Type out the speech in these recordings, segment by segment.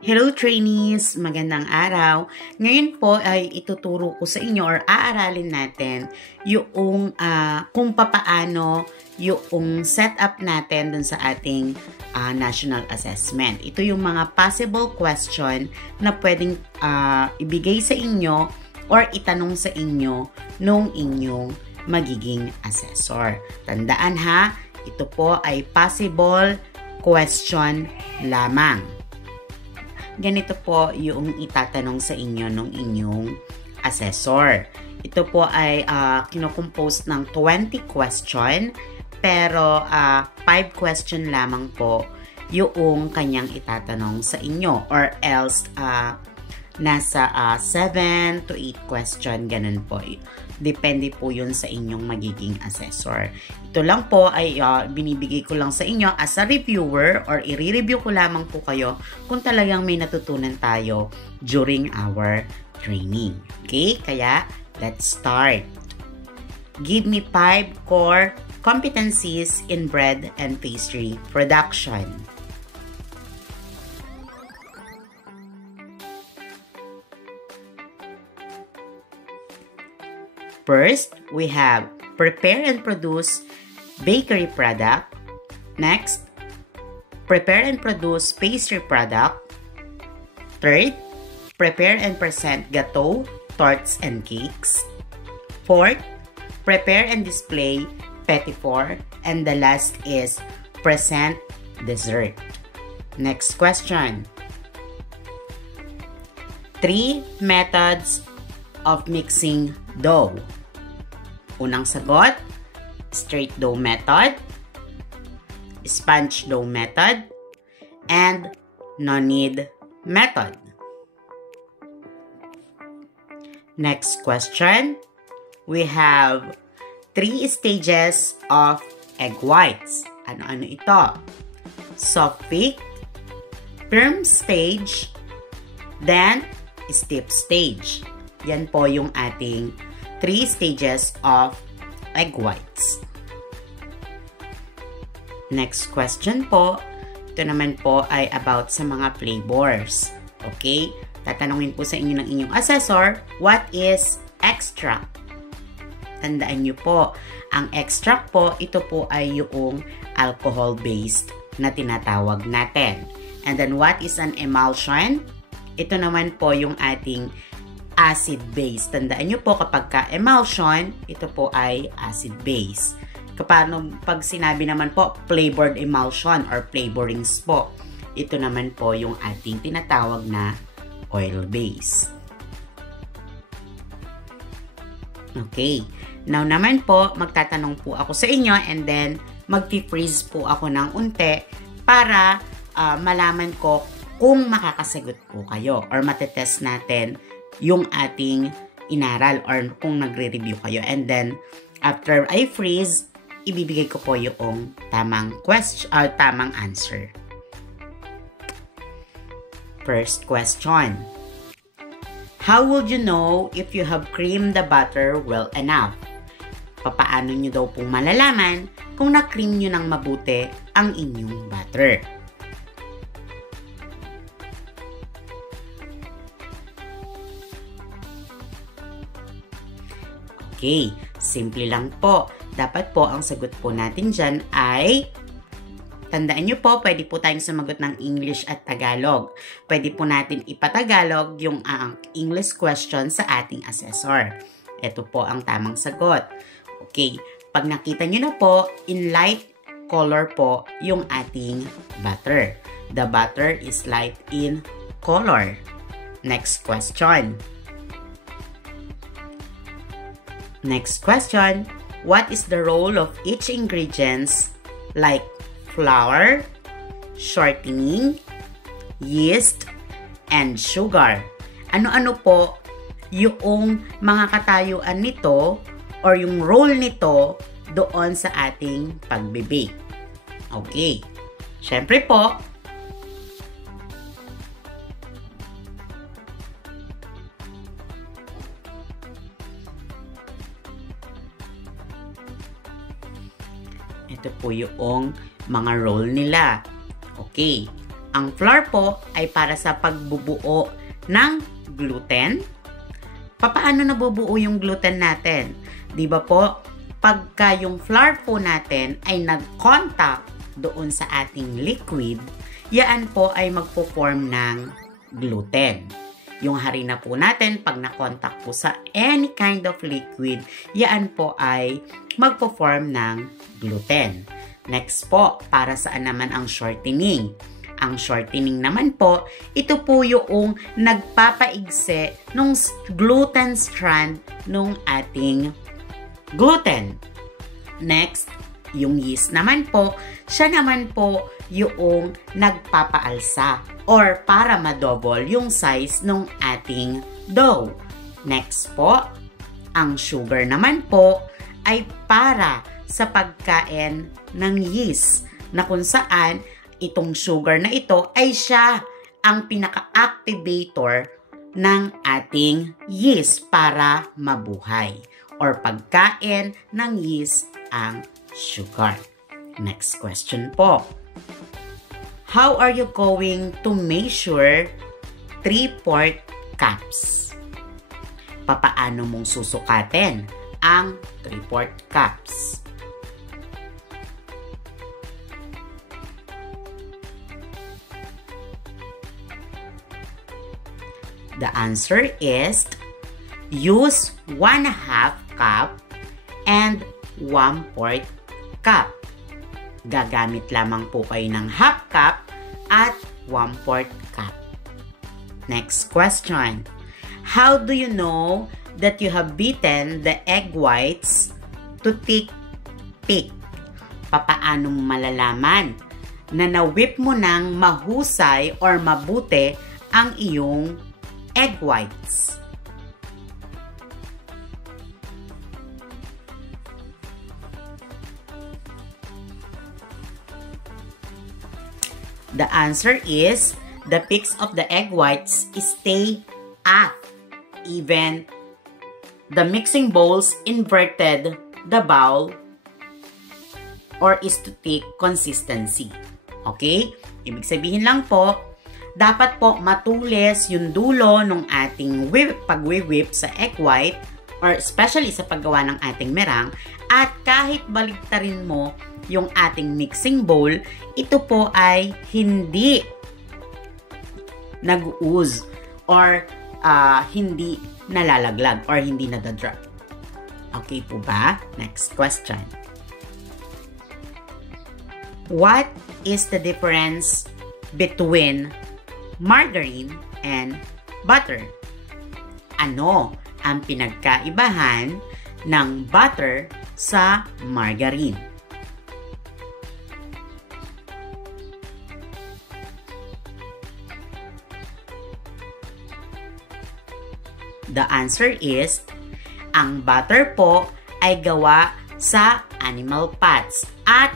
Hello trainees! Magandang araw! Ngayon po ay ituturo ko sa inyo or aaralin natin yung kung papaano yung setup natin dun sa ating national assessment. Ito yung mga possible question na pwedeng ibigay sa inyo or itanong sa inyo nung inyong magiging assessor. Tandaan ha, ito po ay possible question lamang. Ganito po yung itatanong sa inyo ng inyong assessor. Ito po ay kinocompose ng 20 question, pero 5 question lamang po yung kanyang itatanong sa inyo, or else nasa 7 to 8 question, ganun po. Depende po yun sa inyong magiging assessor. Ito lang po ay binibigay ko lang sa inyo as a reviewer, or i-review ko lamang po kayo kung talagang may natutunan tayo during our training. Okay? Kaya, let's start. Give me 5 core competencies in bread and pastry production. First, we have prepare and produce bakery product. Next, prepare and produce pastry product. Third, prepare and present gâteau, torts, and cakes. Fourth, prepare and display petit four. And the last is present dessert. Next question. 3 methods of mixing dough. Unang sagot, straight dough method, sponge dough method, and no-knead method. Next question, we have 3 stages of egg whites. Ano-ano ito? Soft bake, firm stage, then steep stage. Yan po yung ating 3 stages of egg whites. Next question po, ito naman po ay about sa mga flavors. Okay? Tatanungin po sa inyo ng inyong assessor, what is extract? Tandaan nyo po, ang extract po, ito po ay yung alcohol-based na tinatawag natin. And then what is an emulsion? Ito naman po yung ating acid-base. Tandaan nyo po, kapag ka-emulsion, ito po ay acid-base. Pag sinabi naman po, flavored emulsion or flavorings po, ito naman po yung ating tinatawag na oil-base. Okay. Now naman po, magtatanong po ako sa inyo and then mag-freeze po ako ng unti para malaman ko kung makakasagot po kayo or matetest natin yung ating inaral or kung nagre-review kayo. And then, after I freeze, ibibigay ko po yung tamang question or tamang answer. First question. How would you know if you have creamed the butter well enough? Papaano nyo daw pong malalaman kung na-cream nyo ng mabuti ang inyong butter? Okay, simple lang po. Dapat po ang sagot po natin dyan ay, tandaan nyo po, pwede po tayong sumagot ng English at Tagalog. Pwede po natin ipatagalog yung English question sa ating assessor. Ito po ang tamang sagot. Okay, pag nakita nyo na po, in light color po yung ating butter. The butter is light in color. Next question. Next question, what is the role of each ingredients like flour, shortening, yeast, and sugar? Ano-ano po yung mga katayuan nito or yung role nito doon sa ating pagbe-bake? Okay. Syempre po, ito po yung mga role nila. Okay. Ang flour po ay para sa pagbubuo ng gluten. Paano nabubuo yung gluten natin? Di ba po, pagka yung flour po natin ay nag-contact doon sa ating liquid, yan po ay magpo-form ng gluten. Yung harina po natin, pag na-contact po sa any kind of liquid, yan po ay magpo-form ng gluten. Next po, para saan naman ang shortening? Ang shortening naman po, ito po yung nagpapaigse ng gluten strand ng ating gluten. Next, yung yeast naman po, siya naman po yung nagpapaalsa or para ma-double yung size ng ating dough. Next po, ang sugar naman po ay para sa pagkain ng yeast na kung saan itong sugar na ito ay siya ang pinaka-activator ng ating yeast para mabuhay or pagkain ng yeast ang sugar. Next question po. How are you going to measure 3/4 cups? Papaano mong susukatin ang 3/4 cups? The answer is use 1/2 cup and 1/4 cup. Gagamit lamang po kayo ng 1/2 cup at 1/4 cup. Next question. How do you know that you have beaten the egg whites to thick? Papaano mo malalaman na na-whip mo ng mahusay or mabuti ang iyong egg whites? The answer is the peaks of the egg whites stay up. Even the mixing bowls inverted the bowl or is to take consistency. Okay? Ibig sabihin lang po, dapat po matulis yung dulo ng ating pag-whip sa egg white or especially sa paggawa ng ating merang, at kahit baligtarin mo yung ating mixing bowl, ito po ay hindi nag-ooze or hindi nalalaglag or hindi nadadrop. Okay po ba? Next question. What is the difference between margarine and butter? Ano ang pinagkaibahan ng butter sa margarine? The answer is, ang butter po ay gawa sa animal fats at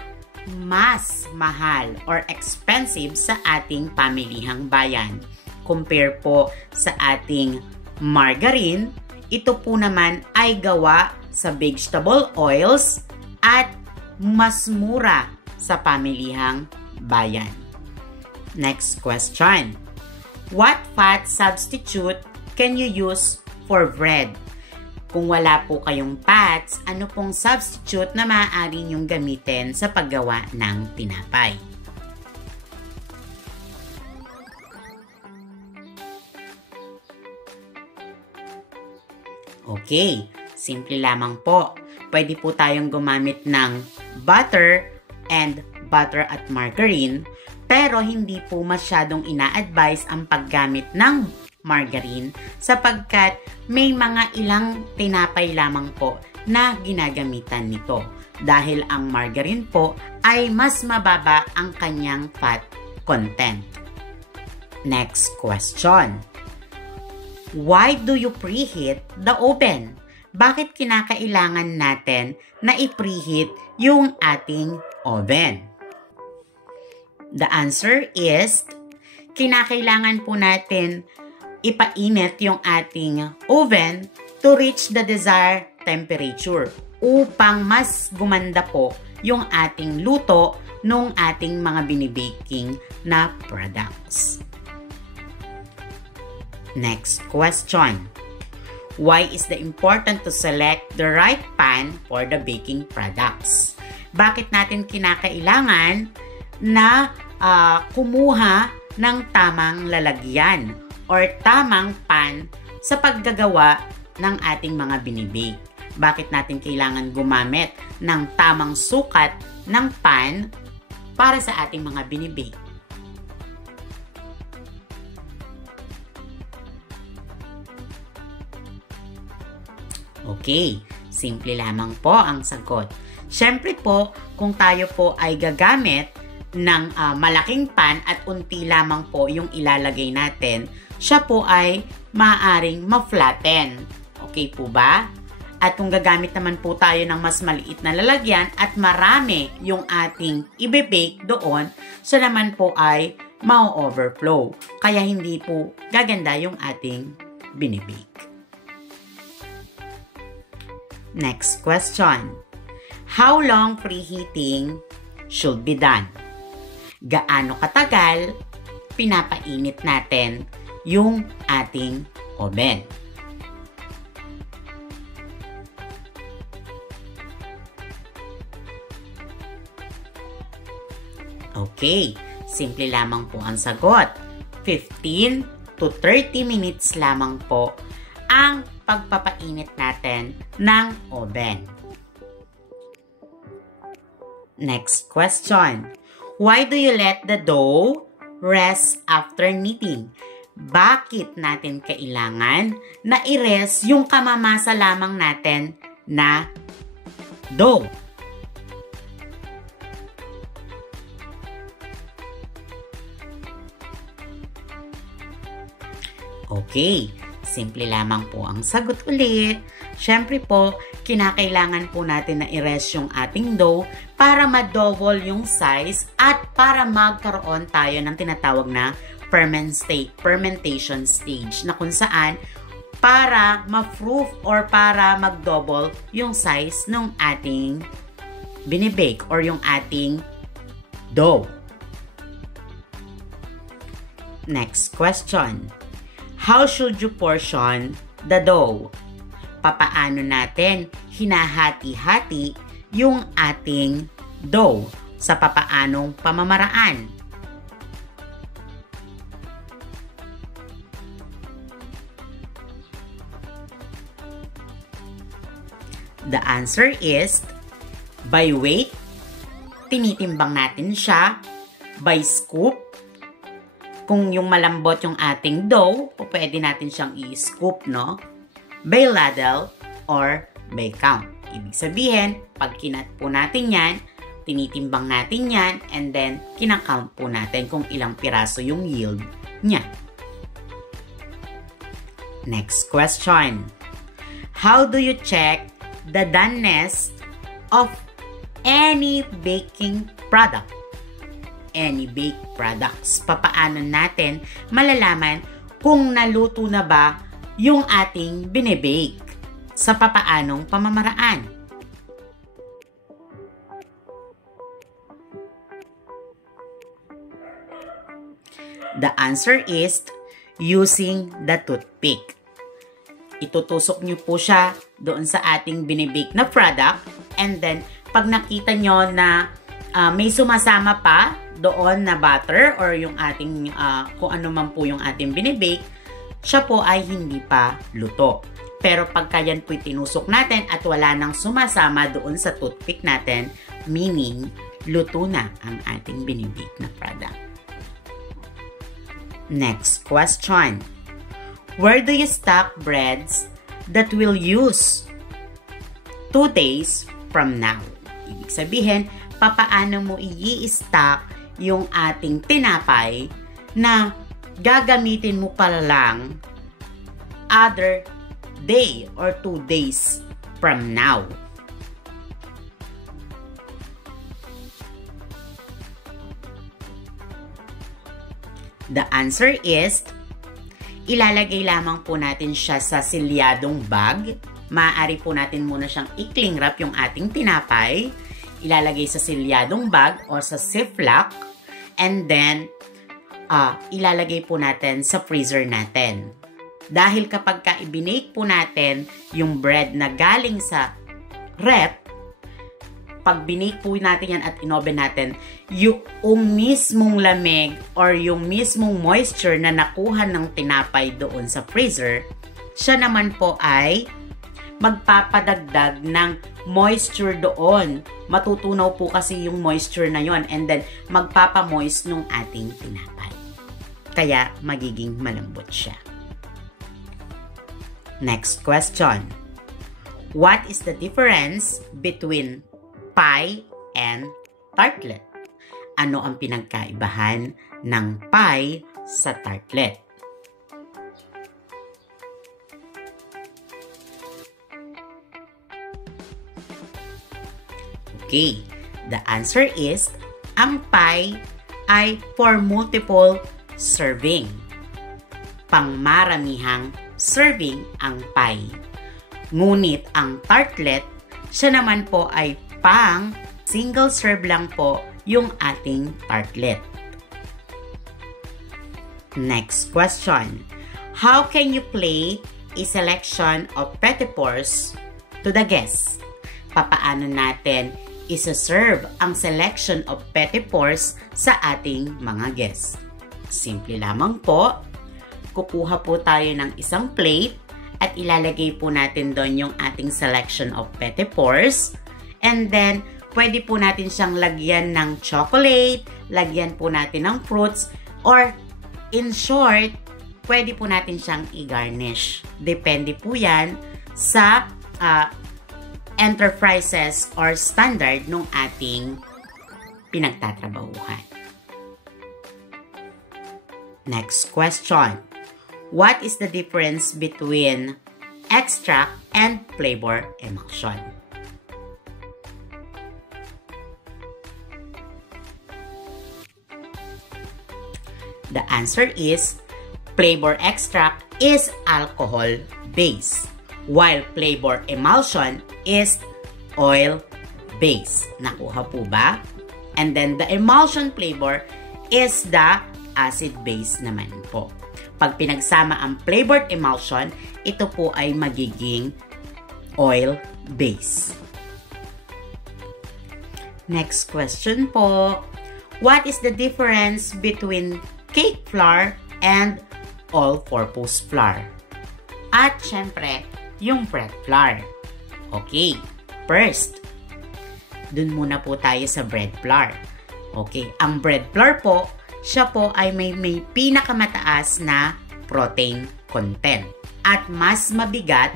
mas mahal or expensive sa ating pamilihang bayan. Compare po sa ating margarine, ito po naman ay gawa sa vegetable oils at mas mura sa pamilihang bayan. Next question. What fat substitute can you use for bread? Kung wala po kayong fats, ano pong substitute na maaari niyong gamitin sa paggawa ng tinapay? Okay, simple lamang po. Pwede po tayong gumamit ng butter and butter at margarine, pero hindi po masyadong ina-advise ang paggamit ng margarine sapagkat may mga ilang tinapay lamang po na ginagamitan nito dahil ang margarine po ay mas mababa ang kanyang fat content. Next question. Why do you preheat the oven? Bakit kinakailangan natin na i-preheat yung ating oven? The answer is, kinakailangan po natin ipainit yung ating oven to reach the desired temperature upang mas gumanda po yung ating luto nung ating mga binibaking na products. Next question. Why is it important to select the right pan for the baking products? Bakit natin kinakailangan na kumuha ng tamang lalagyan or tamang pan sa paggagawa ng ating mga binibake? Bakit natin kailangan gumamit ng tamang sukat ng pan para sa ating mga binibake? Okay, simple lamang po ang sagot. Siyempre po, kung tayo po ay gagamit ng malaking pan at unti lamang po yung ilalagay natin, siya po ay maaaring ma-flatten. Okay po ba? At kung gagamit naman po tayo ng mas maliit na lalagyan at marami yung ating ibe-bake doon, siya naman po ay ma-overflow. Kaya hindi po gaganda yung ating binibake. Next question. How long preheating should be done? Gaano katagal pinapainit natin yung ating oven? Okay, simple lamang po ang sagot. 15 to 30 minutes lamang po ang pagpapainit natin ng oven. Next question. Why do you let the dough rest after kneading? Bakit natin kailangan na i-rest yung kamamasa lamang natin na dough? Okay, simple lamang po ang sagot ulit. Siyempre po, kinakailangan po natin na i-rest yung ating dough para ma-double yung size at para magkaroon tayo ng tinatawag na fermentation stage na kung saan para ma-proof or para mag-double yung size ng ating binibake or yung ating dough. Next question. How should you portion the dough? Papaano natin hinahati-hati yung ating dough sa papaanong pamamaraan? The answer is by weight. Tinitimbang natin siya. By scoop. Kung yung malambot yung ating dough, pwede natin siyang i-scoop, no? By ladle or by count. Ibig sabihin, pag kinat po natin yan, tinitimbang natin yan, and then kinakount po natin kung ilang piraso yung yield niya. Next question. How do you check the doneness of any baking product? Any baked products. Papaano natin malalaman kung naluto na ba yung ating binibake sa papaanong pamamaraan? The answer is using the toothpick. Itutusok nyo po siya doon sa ating binibake na product, and then pag nakita nyo na may sumasama pa doon na butter or yung ating kung ano man po yung ating binibake, siya po ay hindi pa luto. Pero pagka yan po tinusok natin at wala nang sumasama doon sa toothpick natin, meaning luto na ang ating binibake na product. Next question. Where do you stock breads that will use 2 days from now? Ibig sabihin, papaano mo i-stock yung ating tinapay na gagamitin mo pa lang other day or 2 days from now. The answer is, ilalagay lamang po natin siya sa silyadong bag. Maaari po natin muna siyang i-cling wrap yung ating tinapay. ilalagay sa silyadong bag or sa ziplock, and then ilalagay po natin sa freezer natin. Dahil kapag i-bake po natin yung bread na galing sa rep, pag binake po natin yan at inoven natin, yung mismong lamig or yung mismong moisture na nakuha ng tinapay doon sa freezer, siya naman po ay magpapadagdag ng moisture doon. Matutunaw po kasi yung moisture na yon, and then magpapamoist nung ating tinapay. Kaya magiging malambot siya. Next question. What is the difference between pie and tartlet? Ano ang pinagkaibahan ng pie sa tartlet? Okay, the answer is, ang pie ay for multiple serving. Pangmaramihang serving ang pie. Ngunit ang tartlet, siya naman po ay pang single serve lang po yung ating tartlet. Next question. How can you plate a selection of petit pours to the guests? Papaano natin isa-serve ang selection of petit pours sa ating mga guests? Simple lamang po. Kukuha po tayo ng isang plate at ilalagay po natin doon yung ating selection of petit pours. And then, pwede po natin siyang lagyan ng chocolate, lagyan po natin ng fruits, or in short, pwede po natin siyang i-garnish. Depende po yan sa enterprises or standard ng ating pinagtatrabahuhan. Next question. What is the difference between extract and flavor emulsion? The answer is, flavor extract is alcohol base, while flavor emulsion is oil base. Nakuha po ba? And then the emulsion flavor is the acid base naman po. Pag pinagsama ang flavored emulsion, ito po ay magiging oil base. Next question po. What is the difference between cake flour and all-purpose flour? At syempre, yung bread flour. Okay, first, dun muna po tayo sa bread flour. Okay, ang bread flour po, siya po ay may pinakamataas na protein content at mas mabigat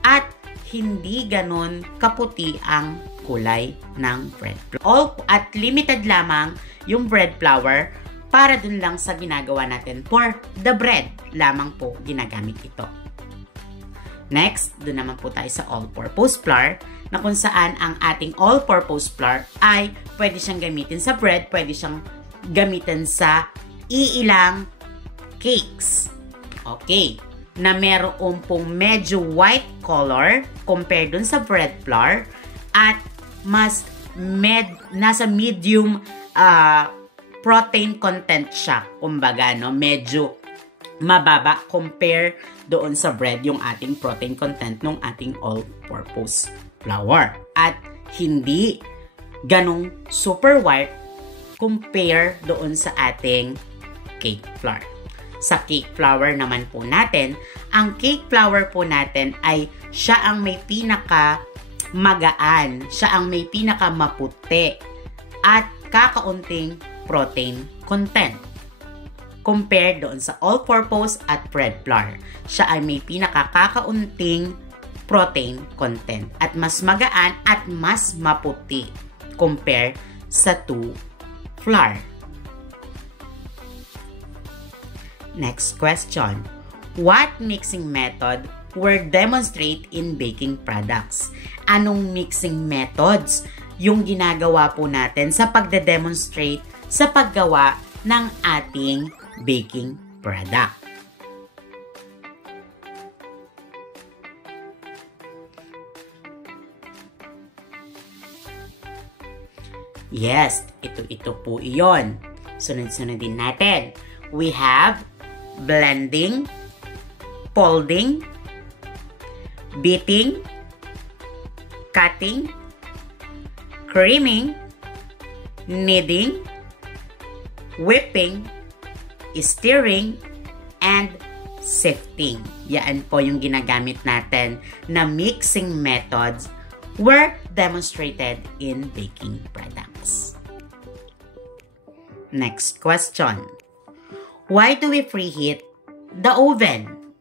at hindi ganon kaputi ang kulay ng bread flour. At limited lamang yung bread flour para dun lang sa ginagawa natin for the bread lamang po ginagamit ito. Next, dun naman po tayo sa all-purpose flour na kung saan ang ating all-purpose flour ay pwede siyang gamitin sa bread, pwede siyang gamitin sa iilang cakes. Okay. Na meron pong medyo white color compared dun sa bread flour at mas nasa medium protein content siya. Kumbaga, no? Medyo mababa compare doon sa bread yung ating protein content ng ating all-purpose flour. At hindi ganong super white compare doon sa ating cake flour. Sa cake flour naman po natin, ang cake flour po natin ay siya ang may pinaka magaan, siya ang may pinaka maputi at kakaunting protein content. Compared doon sa all-purpose at bread flour, siya ay may pinaka kakaunting protein content at mas magaan at mas maputi compare sa two flour. Next question. What mixing method were demonstrated in baking products? Anong mixing methods yung ginagawa po natin sa pagde-demonstrate sa paggawa ng ating baking product? Yes, ito po iyon. Sunod-sunodin natin. We have blending, folding, beating, cutting, creaming, kneading, whipping, stirring, and sifting. Yan po yung ginagamit natin na mixing methods were demonstrated in baking products. Next question. Why do we preheat the oven?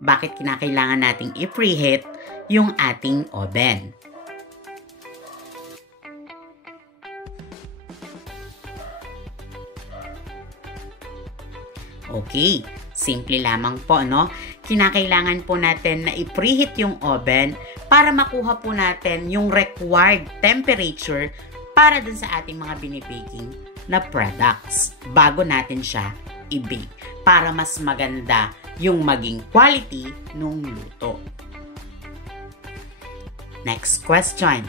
Bakit kinakailangan nating i-preheat yung ating oven? Okay, simple lamang po, no? Kinakailangan po natin na i-preheat yung oven para makuha po natin yung required temperature para dun sa ating mga binibaking na products bago natin siya i-bake para mas maganda yung maging quality nung luto. Next question.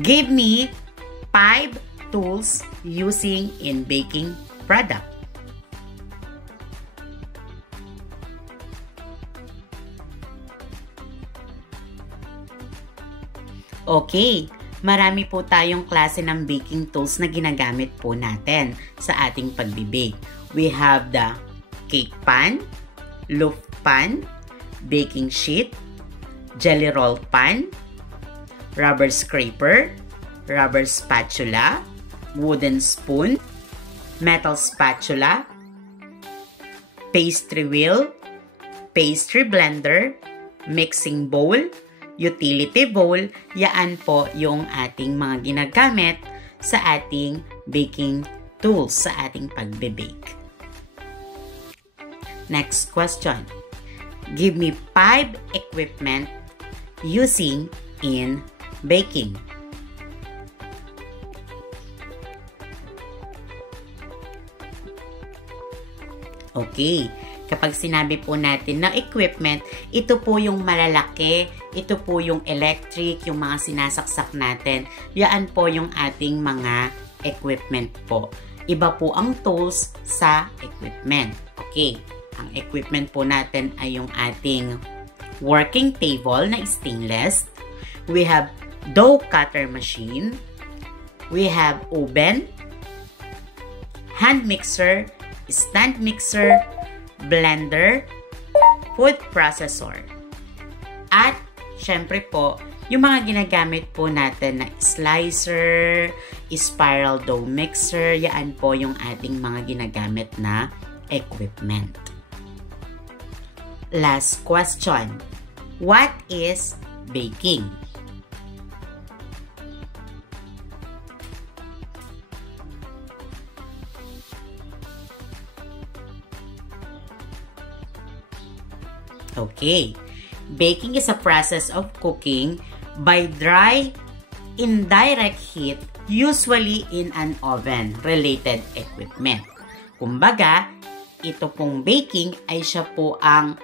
Give me 5 tools using in baking product. Okay, marami po tayong klase ng baking tools na ginagamit po natin sa ating pagbe-bake. We have the cake pan, loaf pan, baking sheet, jelly roll pan, rubber scraper, rubber spatula, wooden spoon, metal spatula, pastry wheel, pastry blender, mixing bowl, utility bowl. Yan po yung ating mga ginagamit sa ating baking tools sa ating pagbe-bake. Next question. Give me 5 equipment using in baking. Okay. Kapag sinabi po natin na equipment, ito po yung malalaki, ito po yung electric, yung mga sinasaksak natin. Yan po yung ating mga equipment po. Iba po ang tools sa equipment. Okay, ang equipment po natin ay yung ating working table na stainless. We have dough cutter machine. We have oven, hand mixer, stand mixer, blender, food processor. At, syempre po, yung mga ginagamit po natin na slicer, spiral dough mixer, yan po yung ating mga ginagamit na equipment. Last question. What is baking? Okay, baking is a process of cooking by dry, indirect heat, usually in an oven-related equipment. Kumbaga, ito pong baking ay siya po ang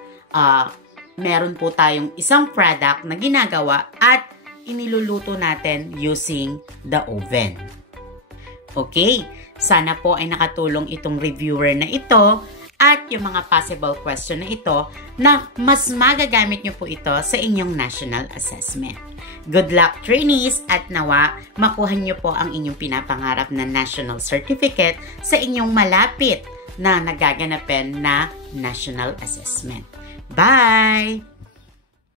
meron po tayong isang product na ginagawa at iniluluto natin using the oven. Okay, sana po ay nakatulong itong reviewer na ito at yung mga possible question na ito na mas magagamit nyo po ito sa inyong national assessment. Good luck, trainees, at nawa makuha nyo po ang inyong pinapangarap na national certificate sa inyong malapit na nagaganapin na national assessment. Bye!